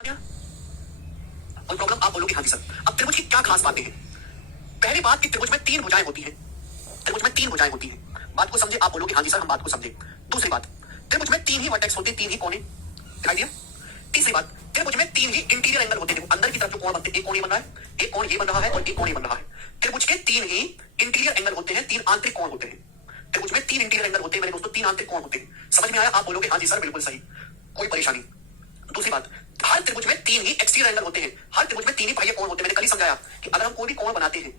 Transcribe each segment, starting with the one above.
कोई प्रॉब्लम? आप बोलोगे हाँ जी सर। अब त्रिभुज की क्या खास बातें हैं? पहली बात कि त्रिभुज में तीन भुजाएं होती हैं। त्रिभुज में तीन भुजाएं होती हैं। बात को समझे? आप बोलोगे हाँ जी सर, हम बात को समझे। दूसरी बात, त्रिभुज में तीन ही वर्टेक्स होते हैं, तीन ही कोने। दिखाई दिया? तीसरी बात, त्रिभुज में तीन ही इंटीरियर एंगल होते हैं। अंदर की तरफ जो कोण बनते हैं, एक कोण ये बन रहा है, एक कोण ये बन रहा है और एक कोण ये बन रहा है। त्रिभुज के तीन ही इंटीरियर एंगल होते हैं, तीन आंतरिक कोण होते हैं। त्रिभुज में तीन इंटीरियर एंगल होते हैं मेरे दोस्तों, तीन आंतरिक कोण होते हैं। समझ में आया? आप बोलोगे हाँ जी सर, बिल्कुल सही, कोई परेशानी। दूसरी बात, हर त्रिभुज में तीन ही एक्सटीरियर एंगल होते हैं। हर त्रिभुज में तीन ही बाह्य कोण होते हैं। मैंने कल ही समझाया कि अगर हम कोई भी कोण बनाते हैं,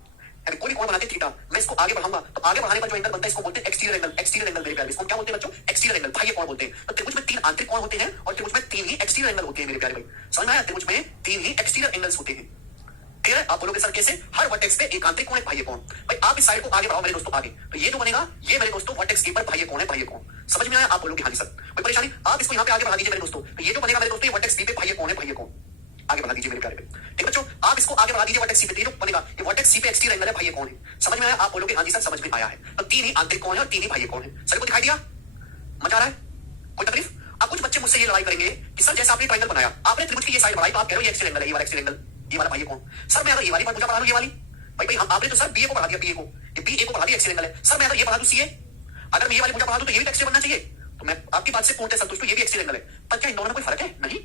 कोई भी कोण बनाते हैं थीटा, मैं इसको आगे बढ़ाऊंगा तो आगे बढ़ाने पर जो एंगल बनता है इसको बोलते हैं एक्सटीरियर एंगल। एक्सटीरियर एंगल मेरे प्यारे, इसको क्या बोलते हैं बच्चों? एक्सटीरियर एंगल, बाह्य कोण बोलते हैं। तो त्रिभुज में तीन आंतरिक कोण होते हैं और त्रिभुज में तीन ही एक्सटीरियर एंगल होते हैं मेरे प्यारे भाई। समझ में आया? त्रिभुज में तीन ही एक्सटीरियर एंगल्स होते हैं। क्लियर है? आप बोलोगे सर कैसे? हर वर्टेक्स पे एक आंतरिक कोण, एक बाह्य कोण। भाई आप इस साइड को आगे बढ़ाओ मेरे दोस्तों, आगे तो ये जो बनेगा, ये मेरे दोस्तों वर्टेक्स के पर बाह्य कोण है, बाह्य कोण। समझ में आया? आप बोलोगे हाँ जी सर, कोई परेशानी? आप इसको यहाँ पे आगे बढ़ा दीजिए मेरे दोस्तों, तो ये जो बनेगा मेरे दोस्तों, ये वर्टेक्स पे बाह्य कोण है, बाह्य कोण। आगे बढ़ा दीजिए मेरे प्यारे। ठीक है बच्चों, आप इसको आगे बढ़ा दीजिए वर्टेक्स सी पे, ये जो बनेगा ये वर्टेक्स सी पे एक्सटीरियर एंगल है, बाह्य कोण है। समझ में आया? आप बोलोगे हाँ जी सर, समझ में आया है। तो तीन ही आंतरिक कोण है और तीन ही बाह्य कोण है। सर को दिखाई दिया? मजा आ रहा है? कोई तकलीफ? अब कुछ बच्चे मुझसे ये लड़ाई करेंगे कि सर जैसे आपने ट्रायंगल बनाया, आपने त्रिभुज की ये साइड बढ़ाई तो आप कह रहे हो ये एक्सटीरियर एंगल है, ये वाला एक्सटीरियर एंगल, ये वाला बाह्य कोण। सर मैं अगर ये वाली भुजा बढ़ा लूं, ये वाली, भाई हम आपने तो सर बी ए को बढ़ा दिया, बी ए को, ये बी ए को बढ़ा दिया, एक्सटीरियर एंगल है। सर मैं अगर ये बढ़ा दूं सी ए, अगर मैं ये वाली भुजा बढ़ा दूं तो ये भी एक्सटीरियर बनना चाहिए। तो मैं आपकी बात से पूर्णतः संतुष्ट हूं, ये भी एक्सटीरियर एंगल है। पर क्या इन दोनों में कोई फर्क है? नहीं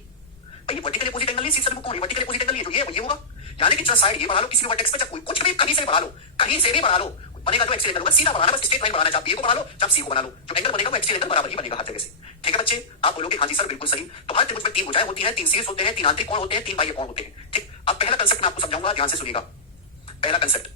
भाई, ये वर्टिकल अपोजिट एंगल नहीं, सीधे कोण वर्टिकल अपोजिट एंगल, ये जो ये होगा। यानी कि साइड ये बढ़ा लो किसी भी वर्टेक्स पे, चाहे कुछ भी कहीं से बढ़ा लो, कहीं से भी बढ़ा लो, बनेगा जो एक्सटीरियर एंगल होगा। सीधा बढ़ाना, बस स्ट्रेट लाइन बढ़ाना, चाहे बी ए को बढ़ा लो चाहे सी को बना लो, जो एंगल बनेगा वो एक्सटीरियर एंगल बराबर ही बनेगा हर जगह से। ठीक है बच्चे? आप बोलोगे हाँ जी सर, बिल्कुल सही। तो हर त्रिभुज में तीन भुजाएं होती हैं, तीन शीर्ष होते हैं, तीन आंतरिक कोण होते हैं, तीन बाह्य कोण होते हैं। ठीक, अब पहला कंसेप्ट मैं आपको समझाऊंगा, ध्यान से सुनिएगा। पहला कंसेप्ट,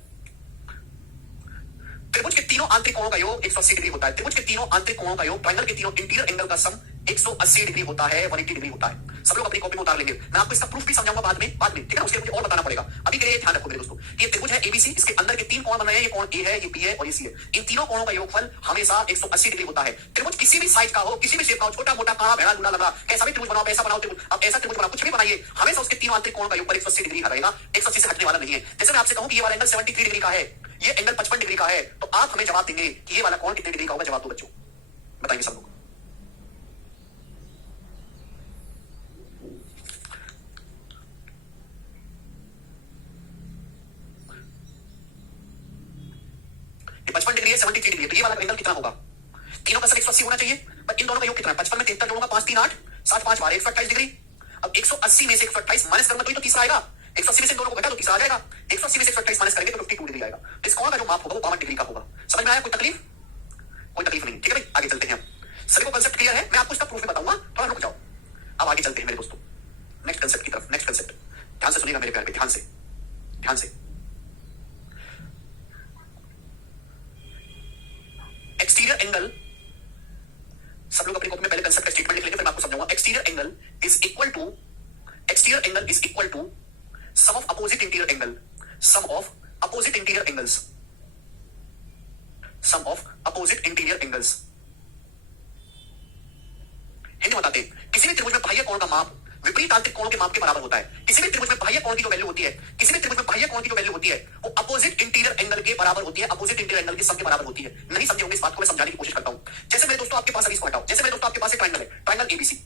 त्रिभुज के तीनों आंतरिक कोणों का योग 180 डिग्री होता है। त्रिभुज के तीनों आंतरिक कोणों का योग, ट्रायंगल के तीनों इंटीरियर एंगल का सम 180 डिग्री होता है, 180 डिग्री होता है। सब लोग अपनी कॉपी में उतार लेंगे, मैं आपको इसका प्रूफ भी समझाऊंगा बाद में, ठीक है ना? उसके लिए मुझे और बताना पड़ेगा। अभी के लिए ध्यान रखो मेरे दोस्तों, ये त्रिभुज है एबीसी, इसके अंदर के तीन कोण बन रहे हैं, ये कोण ए है, ये बी है और ये सी है। इन तीनों कोणों का योगफल हमेशा 180 डिग्री होता है। त्रिभुज किसी भी साइज का हो, किसी भी शेप का हो, छोटा मोटा, काड़ा भेड़ा लूला लगा, कैसा भी त्रिभुज बनाओ, ऐसा बनाओ त्रिभुज, अब ऐसा त्रिभुज बनाओ, कुछ भी बनाइए, हमेशा उसके तीनों आंतरिक कोण का योगफल 180 डिग्री रहेगा, 180 से हटने वाला नहीं है। जैसे मैं आपसे कहूं कि ये वाला एंगल 73 डिग्री का है, ये एंगल 55 डिग्री का है, तो आप हमें जवाब देंगे कि ये वाला कोण कितने डिग्री का होगा? जवाब दो बच्चों, बताएंगे सब लोग। ये 55 डिग्री है, 73 डिग्री है, तो ये वाला एंगल कितना होगा? तीनों का सर 180 होना चाहिए, पर इन दोनों का योग कितना है? 55 में 73 जोड़ूंगा, 5 3 8 7 5 12, 128 डिग्री। अब 180 में से 128 माइनस करूंगा तो तीसरा आएगा। 180 में से दोनों को घटा तो तीसरा आ जाएगा। 180 में से 128 माइनस करेंगे तो 52 डिग्री आएगा। तो इस कोण का जो माप होगा वो 52 डिग्री का होगा। समझ में आया? कोई तकलीफ? कोई तकलीफ नहीं। ठीक है भाई, आगे चलते हैं। सभी को कंसेप्ट क्लियर है? मैं आपको इसका प्रूफ भी बताऊंगा, थोड़ा रुक जाओ। अब आगे चलते हैं मेरे दोस्तों नेक्स्ट कंसेप्ट की तरफ। नेक्स्ट कंसेप्ट ध्यान से सुनिएगा मेरे प्यारे, ध्यान से, ध्यान से। एक्सटीरियर एंगल, सब लोग अपनी कॉपी में पहले कंसेप्ट का स्टेटमेंट लिख लेंगे, फिर मैं आपको समझाऊंगा। Exterior angle is equal to, exterior angle is equal to sum of opposite interior angle, sum of opposite interior angles, sum of opposite interior angles. Hindi बताते हैं, किसी भी त्रिभुज में बाह्य कोण का माप विपरीत आंतरिक कोणों के माप के बराबर होता है। किसी भी त्रिभुज में बाह्य कोण की जो वैल्यू होती है, किसी भी त्रिभुज में बाह्य कोण की जो वैल्यू होती है वो अपोजिट इंटीरियर एंगल के बराबर होती है, अपोजिट इंटीरियर एंगल के सम के बराबर होती है। नहीं समझे होंगे इस बात को, मैं समझाने की कोशिश करता हूं। जैसे मेरे दोस्तों आपके पास अभी इसको हटाओ, जैसे मेरे दोस्तों आपके पास एक ट्रायंगल है, ट्रायंगल एबीसी।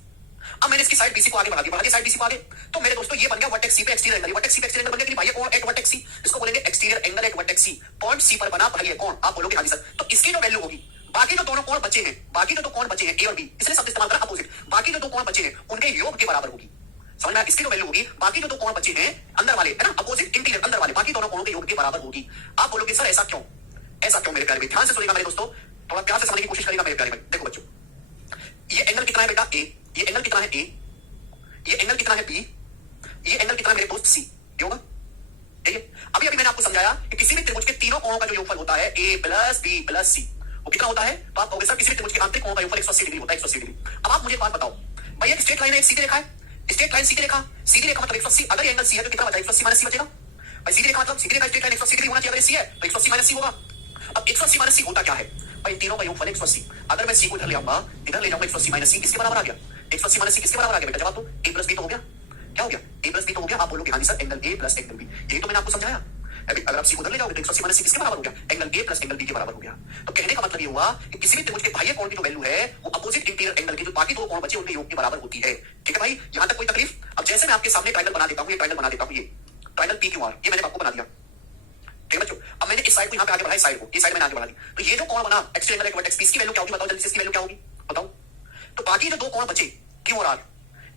अब मैंने इसकी साइड बीसी को आगे बढ़ा दिया, साइड बीसी को आगे, तो मेरे दोस्तों ये बन गया वर्टेक्स सी पे एक्सटीरियर एंगल। वर्टेक्स सी पे एक्सटीरियर एंगल बन गया, बाह्य कोण एट वर्टेक्स सी, इसको बोलेंगे exterior angle at vertex C. Point C पर बना बाह्य कोण। आप बोलोगे हाँ जी सर, तो इसकी जो वैल्यू होगी, बाकी जो दोनों कोण बचे हैं, बाकी जो दो कोण बचे हैं ए और बी, इसलिए शब्द इस्तेमाल करा अपोजिट, बाकी जो दो कोण बचे हैं उनके योग के बराबर होगी। समझ में? इसकी जो वैल्यू होगी, बाकी जो दो कोण बचे हैं अंदर वाले, है ना, अपोजिट इंटीरियर अंदर वाले, बाकी दोनों कोणों के योग के बराबर होगी। आप बोलोगे सर ऐसा क्यों? ऐसा क्यों मेरे प्यारे भाई? ध्यान से सुनिएगा मेरे दोस्तों, थोड़ा प्यार से समझने की कोशिश करेगा मेरे प्यारे भाई। देखो बच्चों, ये एंगल कितना है बेटा? ए। ये एंगल कितना है? ए। ये एंगल कितना है? बी। ये एंगल कितना है मेरे दोस्त? सी। ये होगा। अभी अभी मैंने आपको समझाया कि किसी भी त्रिभुज के तीनों कोणों का जो योगफल होता है ए प्लस बी प्लस सी, वो कितना होता है? तो आप कहोगे सर किसी भी त्रिभुज के आंतरिक कोणों का योगफल 180 डिग्री होता है, 180 डिग्री। अब आप मुझे एक बात बताओ, भाई एक स्ट्रेट लाइन है, एक सीधी रेखा है, स्ट्रेट लाइन सीधी रेखा, सीधी रेखा मतलब 180, अगर ये एंगल सी है तो कितना बचा? 180 माइनस सी बचेगा। भाई सीधी रेखा मतलब सीधी रेखा, स्ट्रेट लाइन 180 डिग्री होना चाहिए, अगर सी है तो 180 माइनस सी होगा। अब 180 माइनस सी होता क्या है? भाई तीनों का योगफल 180। अगर मैं सी को इधर ले आऊंगा, इधर ले जाऊंगा, 180 माइनस सी किसके बराबर आ गया? 180 माइनस सी किसके बराबर आ गया बेटा? जवाब दो। ए प्लस बी तो हो गया। क्या हो गया? ए प्लस बी तो हो गया। आप बोलोगे हाँ जी sir, angle A plus angle B. यही तो मैंने आपको समझाया। अभी अगर आप सी को उधर ले जाओगे तो 180 माइनस सी किसके बराबर हो गया? Angle A plus angle B के बराबर हो गया। तो कहने का मतलब ये हुआ कि किसी भी त्रिभुज के बाह्य कोण की जो वैल्यू है वो अपोजिट इंटीरियर एंगल के जो बाकी दो कोण बचे उनके योग के बराबर होती है। ठीक है भाई, यहां तक कोई तकलीफ? अब जैसे मैं आपके सामने ट्रायंगल बना देता हूं, ये ट्रायंगल बना देता हूं, ये ट्रायंगल पी क्यू आर, ये मैंने आपको बना दिया। ठीक है बच्चों, अब मैंने इस साइड को यहां पे आगे बढ़ाया, साइड को ये साइड मैंने आगे बढ़ा दी, तो ये जो कोण बना एक्स एंगल एक वर्टेक्स, इसकी वैल्यू क्या होगी बताओ जल्दी से, इसकी वैल्यू क्या होगी बताओ? तो बाकी जो दो कोण बचे क्यू और आर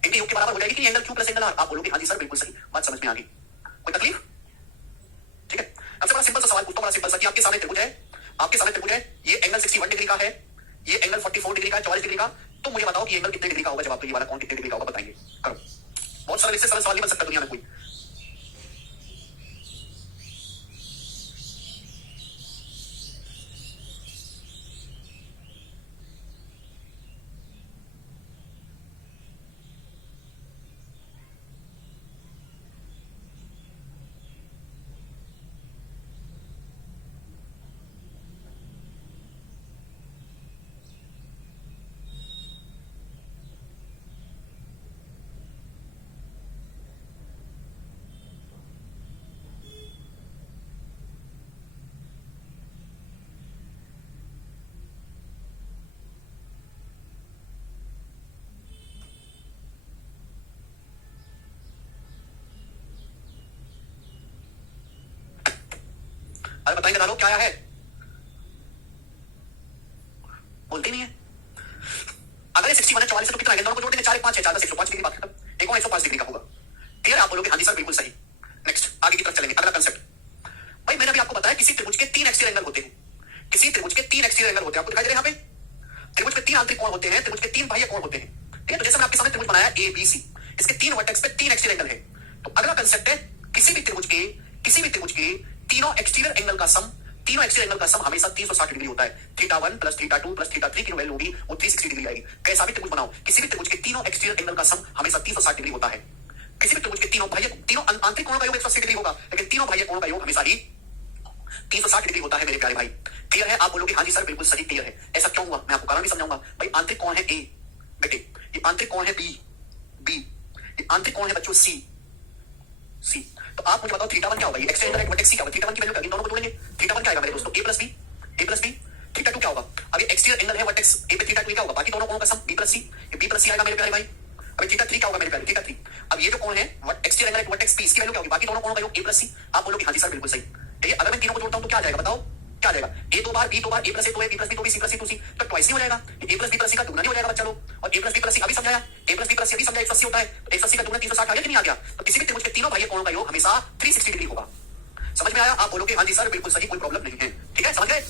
इनके योग के बराबर हो जाएगी कि angle Q plus angle R? आप बोलोगे हाँ जी सर बिल्कुल सही, बात समझ में आ गई, कोई तकलीफ? ठीक है, सबसे बड़ा सिंपल सा सवाल पूछता हूं, बड़ा सिंपल सा, कि आपके सामने त्रिभुज है, आपके सामने त्रिभुज है, ये एंगल 61 डिग्री का है, ये एंगल 44 डिग्री का है, 44 डिग्री का, तो मुझे बताओ कि एंगल कितने डिग्री का होगा? जवाब तो ये वाला कौन कितने डिग्री का होगा बताइए, करो। बहुत सरल, इससे सरल सवाल नहीं बन सकता दुनिया में कोई। अरे बताइए बता लो क्या है, बोलते नहीं है। अगर ये 61 है 44 है तो कितना है? दोनों को जोड़ देंगे, 4 1 5 6, 4 10 105 डिग्री, बात खत्म। एक और 105 डिग्री का होगा। क्लियर? आप बोलोगे हाँ जी सर बिल्कुल सही। नेक्स्ट आगे की तरफ चलेंगे, अगला कंसेप्ट। भाई मैंने अभी आपको बताया किसी त्रिभुज के 3 एक्सियल एंगल होते हैं, किसी त्रिभुज के 3 एक्सियल एंगल होते हैं, आपको दिखाई दे रहे हैं यहाँ पे? त्रिभुज के 3 आंतरिक कोण होते हैं, त्रिभुज के 3 बाह्य कोण होते हैं। ठीक है, तो जैसे मैंने आपके सामने त्रिभुज बनाया ए बी सी, इसके 3 वर्टेक्स पे 3 एक्सियल एंगल है। तो अगला कंसेप्ट है किसी भी त्रिभुज के तीनों एक्सटीरियर एंगल का सम, तीनों एक्सियल एंगल का सम हमेशा 360 डिग्री होता है। Theta 1 plus theta 2 plus theta 3 की वैल्यू होगी वो 360 डिग्री आएगी। कैसा भी त्रिभुज बनाओ, किसी भी त्रिभुज के तीनों एक्सटीरियर एंगल का सम हमेशा 360 डिग्री होता है। किसी भी त्रिभुज के तीनों आंतरिक कोणों का योग 180 डिग्री होगा, लेकिन तीनों बाह्य कोणों का योग हमेशा ही 360 डिग्री होता है मेरे प्यारे भाई। क्लियर है? आप बोलोगे हाँ जी सर बिल्कुल सही, क्लियर है। ऐसा क्यों हुआ मैं आपको कारण भी समझाऊंगा। भाई आंतरिक कोण है ए बेटे, ये आंतरिक कोण है बी, ये आंतरिक कोण है बच्चों सी। तो आप मुझे बताओ थीटा 1 क्या होगा? ये एक्स एंगल एक वर्टेक्स सी क्या होगा? थीटा 1 की वैल्यू क्या? इन दोनों को जोड़ेंगे, थीटा 1 क्या आएगा मेरे दोस्तों? a plus B. थीटा 2 क्या होगा? अब ये एक्सटीरियर एंगल है वर्टेक्स ए पे, थीटा 2 क्या होगा? बाकी दोनों कोणों का सम b प्लस सी, ये b प्लस सी आएगा मेरे प्यारे भाई। अब थीटा 3 क्या होगा मेरे प्यारे? थीटा 3, अब ये जो कोण है एक्सटीरियर एंगल एक वर्टेक्स p, इसकी वैल्यू क्या होगी? बाकी दोनों कोणों का योग a प्लस सी। आप बोलोगे हाँ जी सर बिल्कुल सही। ठीक है, अगर मैं तीनों को जोड़ता हूं तो क्या आ जाएगा बताओ? क्या आ जाएगा? a 2 bar b 2 bar, a plus a 2 a, b plus b 2 b, c plus c 2c, तो ट्वाइस नहीं हो जाएगा? a plus b plus c का दुगना नहीं हो जाएगा बच्चा लोग? और a plus b plus c अभी समझाया, a plus b plus c अभी समझाया 180 होता है, तो 180 का दुगना 360 आ गया कि नहीं आ गया? तो किसी भी त्रिभुज के तीनों बाह्य कोणों का योग हमेशा 360 डिग्री होगा। समझ में आया? आप बोलोगे हाँ जी सर बिल्कुल सही, कोई प्रॉब्लम नहीं है। ठीक है, समझ गए?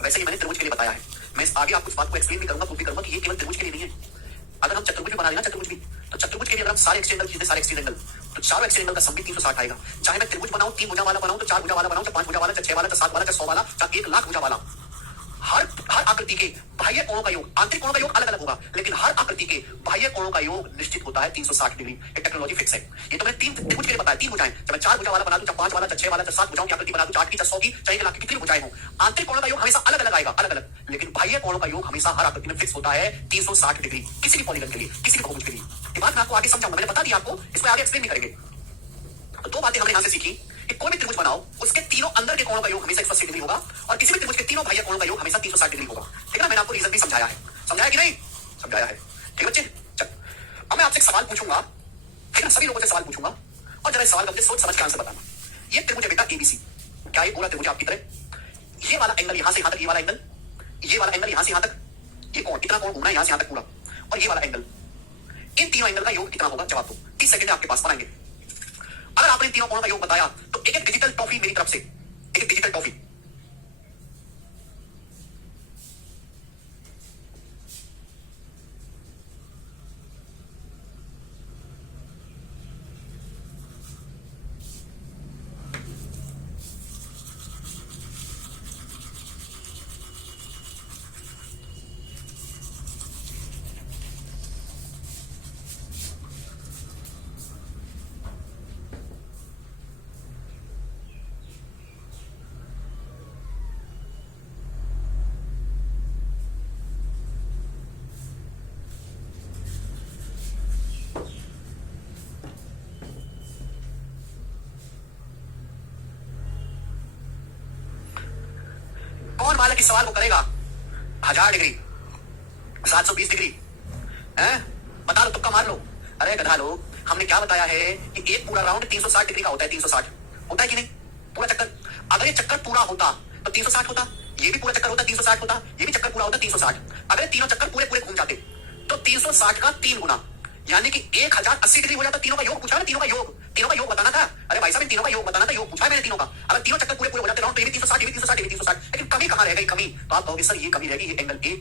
वैसे ही मैंने त्रिभुज के लिए बताया है, मैं आगे आपको इस बात को एक्सप्लेन भी करूंगा, प्रूफ भी करूंगा कि ये केवल त्रिभुज के लिए नहीं है। अगर हम चतुर्भुज भी बना लेना, चतुर्भुज भी, तो चतुर्भुज के लिए अगर हम सारे एक्सटेंगल खींचे, सारे एक्सटेंगल, तो चारों एक्सटेंगल का सम भी 360 आएगा। चाहे मैं त्रिभुज बनाऊं, 3 भुजा वाला बनाऊं, तो 4 भुजा वाला बनाऊं, तो 5 भुजा वाला, 6 वाला, 7 वाला, 100 वाला, 1 लाख भुजा वाला, हर आकृति के बाह्य कोणों का योग, आंतरिक कोणों का योग अलग अलग होगा, लेकिन हर आकृति के बाह्य कोणों का योग निश्चित होता है 360 डिग्री। ये टेक्नोलॉजी फिक्स है। ये तो मैंने 3 त्रिभुज के लिए बताया, 3 भुजाएं, चाहे 4 भुजा वाला बना दूं, चाहे 5 वाला, चाहे 6 वाला, चाहे 7 भुजाओं की आकृति बना दूं, 8 की, 100 की, चाहे 1 लाख की, कितनी भुजाएं हो, आंतरिक कोणों का योग हमेशा अलग अलग आएगा, अलग अलग, लेकिन बाह्य कोणों का योग हमेशा हर आकृति में फिक्स होता है 360 डिग्री, किसी भी पॉलीगन के लिए, किसी भी बहुभुज के लिए। ये बात मैं आपको आगे समझाऊंगा, मैंने बता दिया आपको, इसको आगे एक्सप्लेन भी करेंगे। तो 2 बातें हमने यहां से सीखी कि कोई भी त्रिभुज बनाओ, उसके तीनों अंदर के कोणों का योग हमेशा 180 डिग्री होगा, और किसी भी त्रिभुज के तीनों बाह्य कोणों का योग हमेशा 360 डिग्री होगा। ठीक है ना? मैंने आपको रीजन भी समझाया है, समझाया कि नहीं? समझाया है। ठीक है बच्चे, चल अब मैं आपसे एक सवाल पूछूंगा, ठीक है? सभी लोगों से सवाल पूछूंगा, और जरा इस सवाल का मुझे सोच समझ के आंसर बताना। ये त्रिभुज है बेटा एबीसी, क्या ये पूरा त्रिभुज आपकी तरह? ये वाला एंगल यहां से यहां तक, ये वाला एंगल, ये वाला एंगल यहां से यहां तक, ये कोण, इतना कोण घूमना है यहां से यहां तक पूरा, और ये वाला एंगल, इन तीनों एंगल का योग कितना होगा? जवाब दो, 30 सेकंड आपके पास, बनाएंगे। अगर आपने तीनों कोणों का योग बताया तो एक डिजिटल टॉफी मेरी तरफ से, एक डिजिटल टॉफी। बालक इस सवाल को करेगा 1000 डिग्री, 720 डिग्री, हैं? बता लो, तुक्का मार लो। अरे गधा लोग, हमने क्या बताया है कि एक पूरा राउंड 360 डिग्री का होता है। 360 होता है कि नहीं? पूरा चक्कर। अगर ये चक्कर पूरा होता तो 360 होता, ये भी पूरा चक्कर होता 360 होता, ये भी चक्कर पूरा होता 360। अगर तीनों चक्कर पूरे पूरे घूम जाते तो 360 का 3 गुना, यानी कि 1080 डिग्री हो जाता। तीनों का योग पूछा ना, तीनों का योग बताना था। अरे भाई साहब, तीनों का योग बताना था, योग पूछा है मैंने तीनों का। अगर तीनों चक्कर पूरे पूरे हो जाते राउंड, तो ये भी 360, ये भी 360, ये भी 360, लेकिन कमी कहां रह गई? कमी तो आप कहोगे सर ये कमी रहेगी, ये एंगल ए।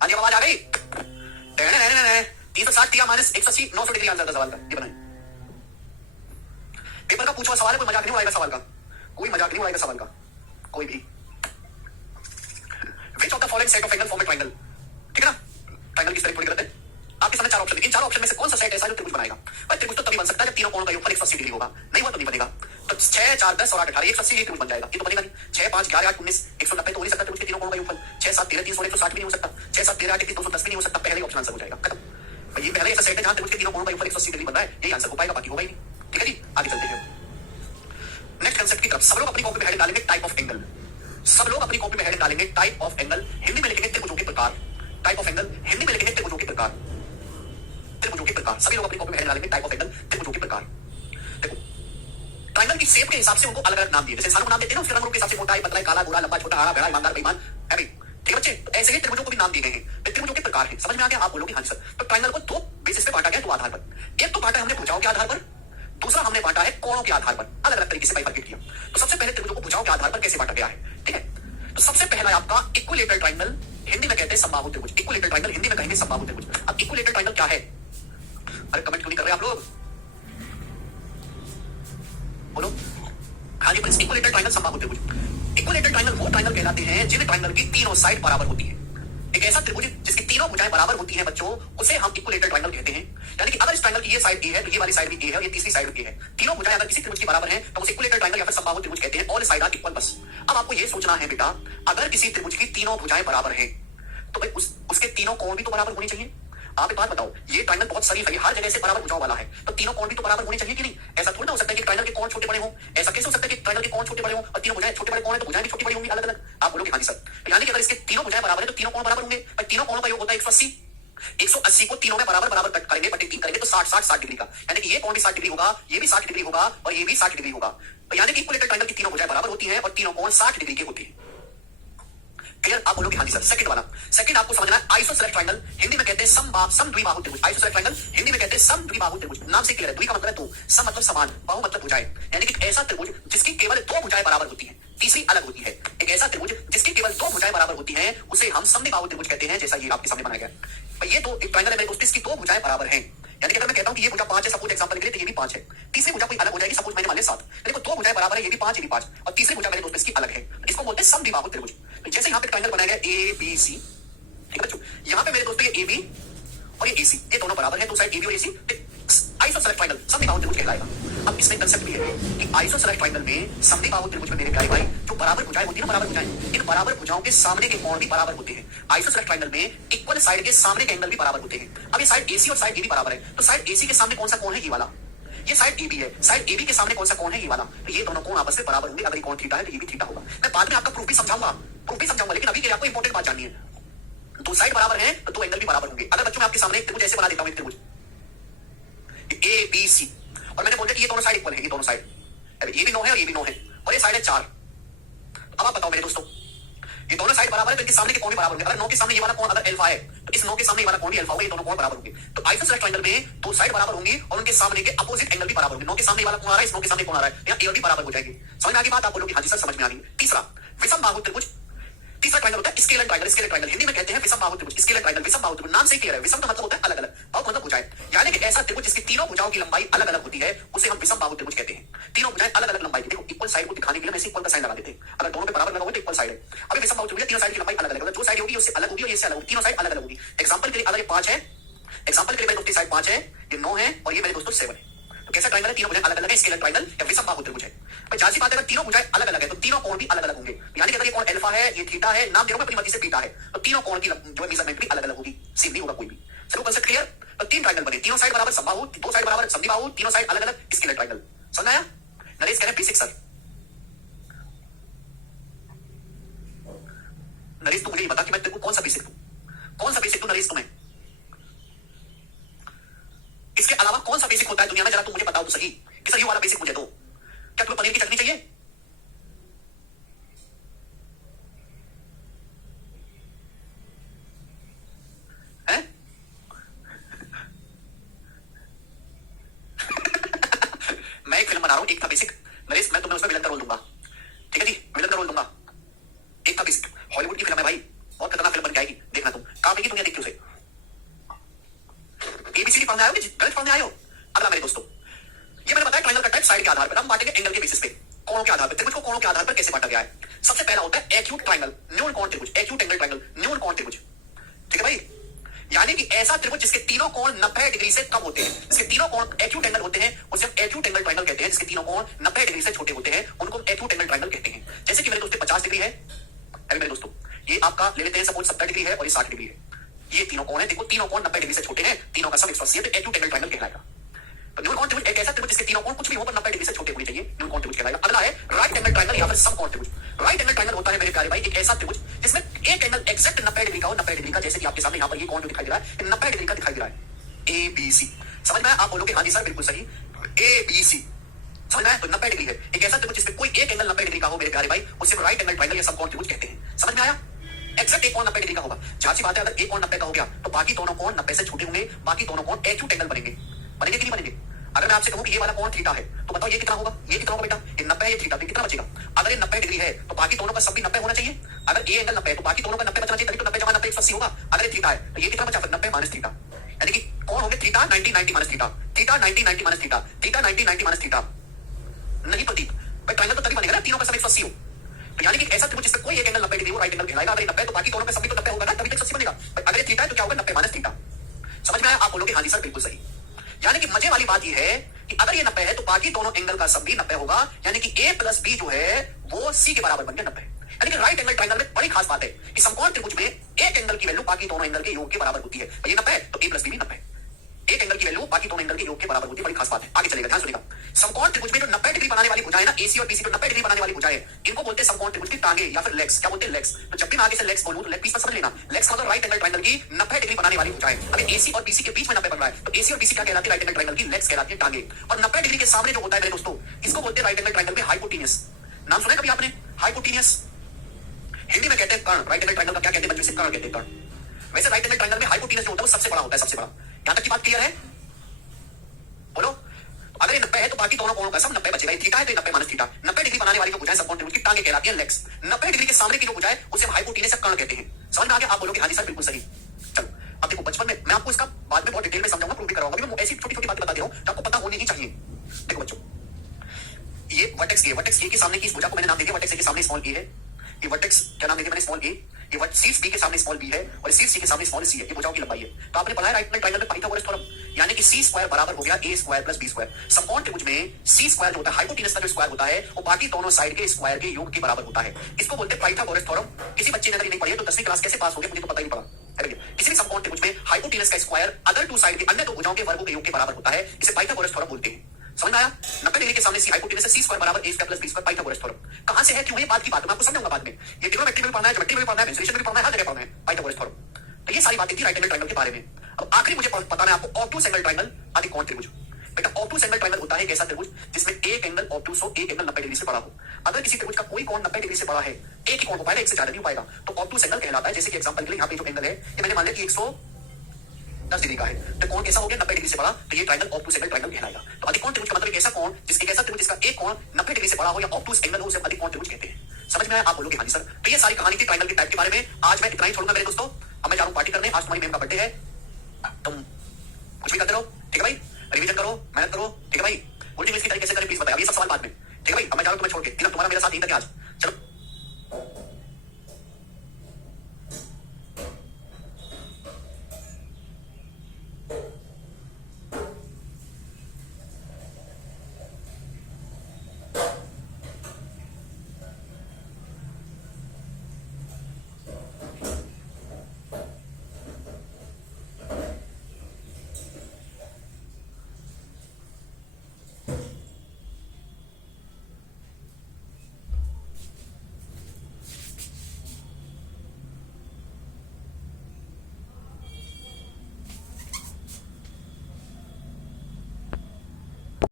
हाँ जी, आवाज आ गई? 360 दिया माइनस 180, 900 डिग्री आंसर था सवाल का। ये बनाए पेपर का पूछा सवाल है, कोई मजाक नहीं उड़ाएगा सवाल का, कोई मजाक नहीं उड़ाएगा सवाल का, कोई भी। Which of the following set of angle form A triangle? ठीक है ना? ट्रायंगल की स्पेलिंग थोड़ी गलत है। आपके सामने 4 ऑप्शन है, इन 4 ऑप्शन में से कौन सा सेट ऐसा जो त्रिभुज बनाएगा? भाई त्रिभुज तो तभी बन सकता है जब तीनों कोणों का योगफल 180 डिग्री होगा, नहीं हुआ तो नहीं बनेगा। तो 6, 4, 10 और 8, 18, 180 ये त्रिभुज बन जाएगा। ये तो बनेगा नहीं। 6, 5, 11, 8, 19, 190 तो हो नहीं सकता त्रिभुज के तीनों कोणों का योगफल। 6, 7, 13, 360, 160 भी नहीं हो सकता। 6, 7, 13, 8, 21, 210 भी नहीं हो सकता। पहले ऑप्शन आंसर हो जाएगा, खत्म। ये पहले ऐसा सेट है जहां त्रिभुज के तीनों कोणों का योगफल 180 डिग्री बन रहा है, यही आंसर हो पाएगा, बाकी होगा ही नहीं। ठीक है जी, आगे चलते हैं नेक्स्ट कंसेप्ट की तरफ। सब लोग अपनी कॉपी में हेडिंग डालेंगे टाइप ऑफ एंगल। सब लोग अपनी कॉपी में हेडिंग डालेंगे टाइप ऑफ एंगल, हिंदी में लिखेंगे त्रिभुजों के प्रकार। टाइप ऑफ एंगल हिंदी में लिखेंगे त्रिभुजों के प्रकार। त्रिभुजों के प्रकार सभी लोग अपनी कॉपी में हेडिंग डालेंगे टाइप ऑफ एंगल, त्रिभुजों के प्रकार। देखो, ट्रायंगल की शेप के हिसाब से उनको अलग अलग नाम दिए, जैसे इंसानों को नाम देते हैं ना उसके रंग रूप के हिसाब से, मोटा है, पतला है, काला, गोरा, लंबा, छोटा, हरा, बड़ा, ईमानदार, बेईमान, है भाई। ठीक है बच्चे, तो ऐसे ही त्रिभुजों को भी नाम दिए गए हैं। तो त्रिभुजों के प्रकार हैं, समझ में आ गया? आप बोलोगे हाँ जी सर। तो ट्रायंगल को 2 बेसिस पे बांटा गया, 2 आधार पर। एक तो बांटा हमने भुजाओं के आधार पर, दूसरा हमने बांटा है कोणों के आधार पर। अलग अलग तरीके से बाइफरकेट किया। तो सबसे पहले त्रिभुजों को भुजाओं के आधार पर कैसे बांटा गया है, ठीक है? तो सबसे पहला है आपका इक्विलेटरल ट्रायंगल, हिंदी में कहते हैं समबाहु त्रिभुज। इक्विलेटरल ट्रायंगल हिंदी में कहेंगे समबाहु त्रिभुज। अब इक्विलेटरल ट्रायंगल क्या है? अरे कमेंट क्यों नहीं कर रहे आप लोग? बोलो। हाँ जी, इक्विलेटरल ट्रायंगल समबाहु त्रिभुज। इक्विलेटरल ट्रायंगल वो ट्रायंगल कहलाते हैं जिन ट्रायंगल की तीनों साइड बराबर होती है। एक ऐसा त्रिभुज जिसकी तीनों भुजाएं बराबर होती हैं बच्चों, उसे हम इक्विलेटरल ट्रायंगल कहते हैं। यानी कि अगर इस ट्रायंगल की ये साइड ए है तो ये वाली साइड भी ए है और ये तीसरी साइड भी है। तीनों भुजाएं अगर किसी त्रिभुज की बराबर हैं तो उसे इक्विलेटरल ट्रायंगल या फिर समबाहु त्रिभुज कहते हैं। All side are equal. बस अब आपको ये सोचना है बेटा, अगर किसी त्रिभुज की तीनों भुजाएं बराबर हैं तो भाई उसके तीनों कोण भी तो बराबर होने चाहिए। आप एक बात बताओ, ये ट्रायंगल बहुत शरीफ है, हर जगह से बराबर भुजाओं वाला है, तो तीनों कोण भी तो बराबर होने चाहिए कि नहीं? ऐसा थोड़ा हो सकता है कि ट्रायंगल के कोण छोटे बड़े हों। ऐसा कैसे हो सकता है कि ट्रायंगल के कोण छोटे बड़े हों और तीनों भुजाएं छोटे बड़े कोण है तो भुजाएं भी छोटी बड़ी होंगी अलग अलग? आप बोलोगे हाँ जी सर। यानी कि अगर इसके तीनों भुजाएं बराबर है तो तीनों कोण बराबर होंगे। तीनों कोणों का योग होता है 180। 180 को तीनों में बराबर बराबर कट करेंगे, बटे 3 करेंगे तो 60 डिग्री का, यानी कि ये कोण भी 60 डिग्री होगा, ये भी 60 डिग्री होगा और ये भी 60 डिग्री होगा। तो यानी कि इक्विलेटरल ट्रायंगल की तीनों भुजाएं बराबर होती हैं और तीनों कोण 60 डिग्री के होते हैं। क्लियर? आप बोलोगे हाँ जी सर। सेकंड वाला, सेकंड आपको समझना है आइसोसेलेस ट्रायंगल, हिंदी में कहते हैं समद्विबाहु त्रिभुज। आइसोसेलेस ट्रायंगल हिंदी में कहते हैं समद्विबाहु त्रिभुज। नाम से क्लियर है, द्वि का मतलब दो, सम मतलब समान, बाहु मतलब भुजाएं, यानी कि ऐसा त्रिभुज जिसकी केवल 2 भुजाएं बराबर होती हैं, तीसरी अलग होती है। एक ऐसा त्रिभुज जिसकी केवल 2 भुजाएं बराबर होती हैं उसे हम समद्विबाहु त्रिभुज कहते हैं, जैसा ये आपके सामने बनाया गया। ये तो एक ट्रायंगल है मेरे दोस्तों, इसकी 2 भुजाएं बराबर हैं। यानी कि अगर मैं कहता हूं कि ये भुजा 5 है, सपोज एग्जांपल के लिए, तो ये भी 5 है। तीसरी भुजा कोई अलग हो जाएगी, सपोज मैंने मान लिया 7। देखो 2 भुजाएं बराबर है, ये भी 5, ये भी 5 और तीसरी भुजा मेरे दोस्तों इसकी अलग है, इसको बोलते हैं समद्विबाहु त्रिभुज। तो जैसे यहाँ पे ट्रायंगल बनाया गया ए बी सी, ठीक है बच्चों, यहाँ पे मेरे दोस्तों ये ए बी और ये ए सी, ये दोनों बराबर है, दो साइड ए बी और ए सी, आइसोसेलेस ट्रायंगल समद्विबाहु त्रिभुज कहलाएगा। अब इसमें कंसेप्ट भी है कि आइसोसेलेस ट्रायंगल में समद्विबाहु त्रिभुज में मेरे प्यारे भाई जो बराबर भुजाएं होती है ना, बराबर भुजाएं, इन बराबर भुजाओं के सामने के कोण भी बराबर होते हैं। आइसोसेलेस ट्रायंगल में इक्वल साइड के सामने के एंगल भी बराबर होते हैं। अब ये साइड एसी और साइड एबी बराबर है, तो साइड एसी के सामने कौन सा कोण है? ये वाला। ये साइड एबी है, साइड एबी के सामने कौन सा कोण है? ये वाला। तो ये दोनों कोण आपस में बराबर होंगे। अगर ये कोण थीटा है तो ये भी थीटा होगा। मैं बाद में आपका प्रूफ भी समझाऊंगा, लेकिन अभी के लिए आपको इंपॉर्टेंट बात जाननी है। दो साइड बराबर है तो 2 एंगल भी बराबर होंगे। अगर बच्चों मैं आपके सामने एक त्रिभुज ऐसे बना देता हूं, एक त्रिभुज ए बी सी, और मैंने बोल दिया कि ये दोनों साइड इक्वल है, ये दोनों साइड, ये भी 9 है और ये भी 9 है और ये साइड है 4। अब आप बताओ मेरे दोस्तों, ये दोनों साइड बराबर है तो इनके सामने के कोण भी बराबर होंगे। अगर 9 के सामने ये वाला कोण अगर अल्फा है तो इस 9 के सामने ये वाला कोण भी अल्फा होगा, ये दोनों कोण बराबर होंगे। तो आइसोसेलेस ट्रायंगल में 2 साइड बराबर होंगी और उनके सामने के अपोजिट एंगल भी बराबर होंगे। 9 के सामने वाला कोण आ रहा है, इस 9 के सामने कोण आ रहा है, यहाँ ए और बी बराबर हो जाएगी। समझ में आ गई बात? आप बोलोगे हाँ जी सर समझ में आ गई। तीसरा विषम बाहु त्रिभुज, तीसरा ट्रायंगल होता है scalar triangle. Scalar triangle Hindi में कहते हैं विषम बाहु त्रिभुज। स्केलर ट्रायंगल विषम बाहु त्रिभुज नाम से ही क्लियर है, विषम का मतलब होता है अलग अलग, बाहु मतलब भुजाएं, यानी कि ऐसा त्रिभुज जिसकी तीनों भुजाओं की लंबाई अलग अलग होती है उसे हम विषम बाहु त्रिभुज कहते हैं। तीनों भुजाएं अलग अलग लंबाई की, देखो इक्वल साइड को दिखाने के लिए हम ऐसे इक्वल का साइन लगा देते हैं, अगर दोनों पे बराबर लगा हो तो इक्वल साइड है। अभी विषम बाहु त्रिभुज तीनों साइड की लंबाई अलग अलग, जो साइड होगी उससे अलग होगी और ये से अलग होगी, तीनों साइड अलग अलग होगी। एग्जांपल के लिए अगर ये 5 है, एग्जांपल के लिए मेरे दोस्तों साइड 5 है, ये 9 है और ये मेरे दोस्तों 7 है, तो कैसा ट्रायंगल है? तीनों भुजाएं अलग अलग है, स्केलर ट्रायंगल या विषम बाहु त्रिभुज है। भाई जाहिर सी बात है, अगर तीनों भुजाएं अलग अलग है तो तीनों कोण भी अलग अलग होंगे, यानी कि अगर ये कोण अल्फा है, ये थीटा है, नाम दे रहा हूं मैं अपनी मर्जी से बीटा है, तो तीनों कोण की जो है मेजरमेंट भी अलग अलग होगी, सेम नहीं होगा कोई भी। चलो कंसेप्ट क्लियर? तो तीन ट्रायंगल बने, तीनों साइड बराबर समबाहु, दो साइड बराबर समद्विबाहु, तीनों साइड अलग अलग स्केलर ट्रायंगल। समझ आया? नरेश कह रहे हैं बेसिक सर। नरेश तू मुझे ये बता कि मैं तेरे को कौन सा बेसिक दूं, कौन सा बेसिक दूं नरेश तुम्हें? इसके अलावा कौन सा बेसिक होता है दुनिया में, जरा तू मुझे बताओ तो सही कि सर ये वाला बेसिक मुझे दो। क्या तुम्हें पनीर की चटनी चाहिए? हैं? मैं एक फिल्म बना रहा हूं, एक था बेसिक नरेश, मैं तुम्हें उसमें विलन का रोल दूंगा, ठीक है जी, विलन का रोल दूंगा। एक था बेसिक, हॉलीवुड की फिल्म है भाई, बहुत खतरनाक फिल्म बन के आएगी, देखना तुम, काटेगी दुनिया देख के उसे। एबीसीडी पढ़ने आए हो, गलत पढ़ने आए हो? अगला मेरे दोस्तों, ये मैंने बताया ट्रायंगल का टाइप साइड के आधार पर, हम बांटेंगे एंगल के बेसिस पे, कोणों के आधार पर। त्रिभुज को कोणों के आधार पर कैसे बांटा गया है? सबसे पहला होता है एक्यूट ट्रायंगल, न्यून कोण त्रिभुज, एक्यूट एंगल ट्रायंगल, न्यून कोण त्रिभुज, ठीक है भाई, यानी कि ऐसा त्रिभुज जिसके तीनों कोण 90 डिग्री से कम होते हैं, जिसके तीनों कोण एक्यूट एंगल होते हैं उसे हम एक्यूट एंगल ट्रायंगल कहते हैं। जिसके तीनों कोण 90 डिग्री से छोटे होते हैं उनको हम एक्यूट एंगल ट्रायंगल कहते हैं। जैसे कि मेरे दोस्तों 50 डिग्री है, अरे मेरे दोस्तों ये आपका ले लेते हैं सपोज 70 डिग्री है और ये 60 डिग्री है, ये तीनों कोण है, देखो तीनों कोण 90 डिग्री से छोटे हैं, तीनों का सम 180 है, तो एक्यूट एंगल ट्रायंगल कहलाएगा। तो न्यून कोण त्रिभुज एक ऐसा त्रिभुज जिसके तीनों कोण कुछ भी हो पर 90 डिग्री से छोटे होने चाहिए, न्यून कोण त्रिभुज कहलाएगा। अगला है राइट एंगल ट्रायंगल या फिर समकोण त्रिभुज। राइट एंगल ट्रायंगल होता है मेरे प्यारे भाई एक ऐसा त्रिभुज जिसमें एक एंगल एक्जैक्ट 90 डिग्री का हो, 90 डिग्री का, जैसे कि आपके सामने यहाँ पर ये कोण जो दिखाई दे रहा है 90 डिग्री का दिखाई दे रहा है, ए बी सी। समझ में आया? आप बोलोगे हाँ जी सर बिल्कुल सही, ए बी सी समझ में आया? तो 90 डिग्री है एक ऐसा त्रिभुज जिसमें कोई एक एंगल 90 डिग्री का हो मेरे प्यारे भाई, उसे राइट एंगल ट्रायंगल या समकोण त्रिभुज कहते हैं। समझ में आया? एक्जैक्ट एक कोण 90 डिग्री का होगा। जहां सी बात है, अगर एक कोण 90 का हो गया तो बाकी दोनों कोण 90 से छोटे होंगे, बाकी दोनों कोण एक्यूट एंगल बनेंगे, बनेंगे कि नहीं बनेंगे? अगर मैं आपसे कहूं कि ये वाला कोण थीटा है तो बताओ ये कितना होगा? ये कितना होगा बेटा? ये 90 है, ये थीटा, कितना बचेगा? अगर ये 90 डिग्री है तो बाकी दोनों का सब भी 90 होना चाहिए। अगर ये एंगल 90 है तो बाकी दोनों का 90 बचना चाहिए, तभी तो 90 जमा 90 180 होगा। अगर ये थीटा है तो ये कितना बचा? 90 माइनस थीटा, यानी कि कौन होंगे? Theta 90 90 minus theta, theta 90 90 minus theta, theta 90 90 minus theta. नहीं प्रदीप भाई, ट्रायंगल तो तभी बनेगा ना तीनों का सम 180 हो, तो यानी कि ऐसा त्रिभुज जिसमें कोई एक एंगल 90 डिग्री वो राइट एंगल कहलाएगा। अगर 90 तो बाकी दोनों का सम भी तो 90 होगा ना, तभी तक 180 बनेगा। अगर ये थीटा है तो क्या होगा? 90 माइनस थीटा। समझ में आया? आप बोलोगे हाँ जी सर बिल्कुल सही। यानी कि मजे वाली बात यह है कि अगर ये 90 है तो बाकी दोनों एंगल का सम भी 90 होगा, यानी कि a प्लस बी जो है वो c के बराबर बन गया 90। यानी कि राइट एंगल ट्रायंगल में बड़ी खास बात है कि समकोण त्रिभुज में एक एंगल की वैल्यू बाकी दोनों एंगल के योग के बराबर होती है। ये 90 है तो a प्लस बी भी 90 है, एक एंगल की वैल्यू बाकी दोनों एंगल के योग के बराबर होती है, बड़ी खास बात है। आगे चलेगा, ध्यान सुनिएगा। समकोण त्रिभुज में जो 90 डिग्री बनाने वाली भुजाएं ना, एसी और बीसी को 90 डिग्री बनाने वाली भुजाएं, इनको बोलते हैं समकोण त्रिभुज की टांगे या फिर लेग्स। क्या बोलते हैं? लेग्स। तो जब भी मैं आगे से लेग्स बोलूं तो लेग पीस पर समझ लेना, लेग्स मतलब राइट एंगल ट्रायंगल की 90 डिग्री बनाने वाली भुजाएं। अभी एसी और बीसी के बीच में 90 बन रहा है तो एसी और बीसी क्या कहलाती है? राइट एंगल ट्रायंगल की लेग्स कहलाती है, टांगे। और 90 डिग्री के सामने जो होता है मेरे दोस्तों, इसको बोलते हैं राइट एंगल ट्रायंगल में हाइपोटेन्यूस। नाम सुना है कभी आपने? हाइपोटेन्यूस हिंदी में कहते हैं कर्ण। राइट एंगल ट्रायंगल का क्या कहते हैं बच्चों? से कर्ण कहते हैं, कर्ण। वैसे राइट एंगल ट्रायंगल में हाइपोटेन्यूस जो होता है वो सबसे बड़ा होता है, सबसे बड़ा। यहां तक की बात क्लियर है? बोलो। अगर ये 90 है तो बाकी दोनों कोणों का सम 90 बचेगा। ये थीटा है तो 90 माइनस थीटा। 90 डिग्री बनाने वाली जो भुजाएं समकोण त्रिभुज की टांगे कहलाती हैं, लेग्स। 90 डिग्री के सामने की जो भुजाएं उसे हम हाइपोटेन्यूस या कर्ण कहते हैं। समझ में आ गया? आप बोलोगे हाँ जी सर बिल्कुल सही। चलो अब देखो, बचपन में मैं आपको इसका बाद में बहुत डिटेल में समझाऊंगा, प्रूव भी कराऊंगा। अभी मैं ऐसी छोटी छोटी बातें बता दे रहा हूं जो आपको पता होनी ही चाहिए। देखो बच्चों, ये वर्टेक्स ए, वर्टेक्स ए के सामने की इस भुजा को मैंने नाम दे दिया वर्टेक्स ए के सामने स्मॉल ए है। ये वर्टेक्स क्या नाम दे दिया मैंने? स्मॉल ए। ये शीर्ष बी के सामने स्मॉल बी है और शीर्ष सी के सामने स्मॉल सी है। ये भुजाओं की लंबाई है। तो आपने पढ़ा है राइट एंगल ट्रायंगल में पाइथागोरस थ्योरम, यानी कि सी स्क्वायर बराबर हो गया ए स्क्वायर प्लस बी स्क्वायर। समकोण त्रिभुज में सी स्क्वायर जो होता है, हाइपोटेन्यूस का जो स्क्वायर होता है, वो बाकी दोनों साइड के स्क्वायर के योग के बराबर होता है। इसको बोलते हैं पाइथागोरस थ्योरम। किसी बच्चे ने अगर नहीं पढ़ी है तो 10वीं क्लास कैसे पास हो गया मुझे तो पता ही नहीं पड़ा। किसी भी समकोण त्रिभुज में हाइपोटेन्यूस का स्क्वायर अदर टू साइड के अन्य दो भुजाओं के वर्गों के योग के बराबर होता है, इसे पाइथागोरस थ्योरम बोलते हैं। समझ में आया? 90 डिग्री के सामने सी हाइपोटेन्यूस है, सी स्क्वायर बराबर A square plus B square, Pythagoras theorem. कहां से है, क्यों है, बात की बात मैं आपको समझाऊंगा बाद में। ये ट्रिग्नोमेट्री में भी पढ़ना है, ज्योमेट्री में भी पढ़ना है, मेंसुरेशन में भी पढ़ना है, हर जगह पढ़ना है पाइथागोरस थ्योरम। तो ये सारी बातें थी राइट एंगल ट्रायंगल के बारे में। अब आखिरी मुझे बताना है आपको ऑब्टूस एंगल ट्रायंगल आदि कोण त्रिभुज। बेटा ऑब्टूस एंगल ट्रायंगल होता है एक ऐसा त्रिभुज जिसमें एक एंगल ऑब्टूस हो, एक एंगल 90 डिग्री से बड़ा हो। अगर किसी त्रिभुज का कोई कोण 90 डिग्री से बड़ा है, एक ही कोण हो पाएगा, एक से ज्यादा नहीं हो पाएगा, तो ऑब्टूस एंगल कहलाता है। जैसे कि एग्जांपल के लिए यहाँ पे जो एंगल है ये मैंने मान लिया कि 110 डिग्री का है, तो कोण कैसा हो गया? 90 डिग्री से बड़ा, तो ये ट्रायंगल ऑब्टूस एंगल ट्रायंगल कहलाएगा। तो अधिकोण त्रिभुज का मतलब एक ऐसा कोण जिसके ऐसा त्रिभुज जिसका एक कोण 90 डिग्री से बड़ा हो या ऑब्टूस एंगल हो, उसे अधिकोण त्रिभुज कहते हैं। समझ में आया? आप बोलोगे हाँ जी सर। तो ये सारी कहानी थी ट्रायंगल के टाइप के बारे में। आज मैं इतना ही छोड़ूंगा मेरे दोस्तों। अब मैं जा रहा हूं पार्टी करने। आज तुम्हारी मैम का बर्थडे है। तुम कुछ भी करते रहो, ठीक है भाई। रिवीजन करो, मेहनत करो, ठीक है भाई। उल्टी मिस की तरीके से करें प्लीज बताया। ये सब सवाल बाद में, ठीक है भाई। अब मैं जा रहा हूं तुम्हें छोड़ के। तुम्हारा मेरे साथ यहीं तक है आज।